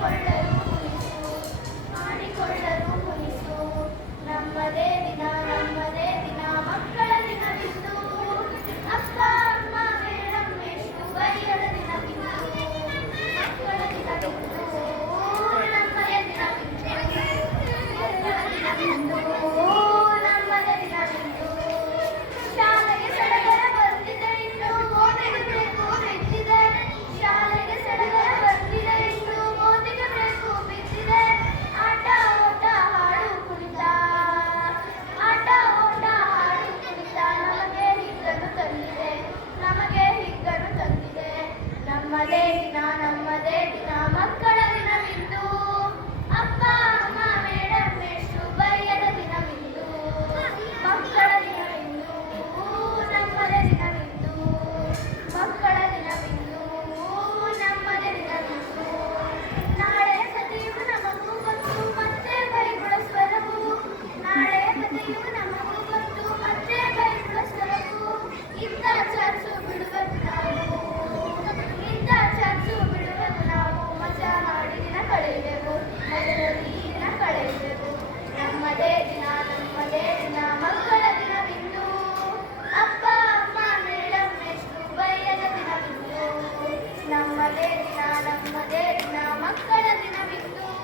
Thank you. ನಮ್ಮದೇ ದಿನ ನಮ್ಮದೇ ದಿನ ಮಕ್ಕಳ ದಿನವಿದೆ.